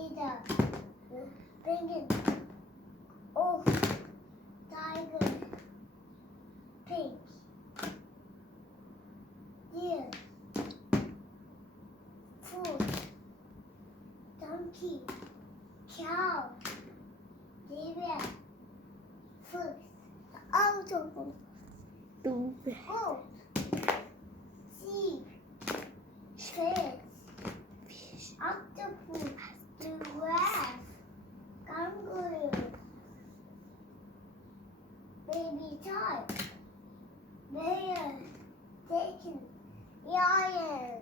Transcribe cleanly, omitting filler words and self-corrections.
cheetah, penguin, ox, tiger, pig, deer, fox, donkey, cow, zebra, fox, octopus, goat, sheep, fish, octopus, giraffe, kangaroo, baby shark, bear, chicken, lion,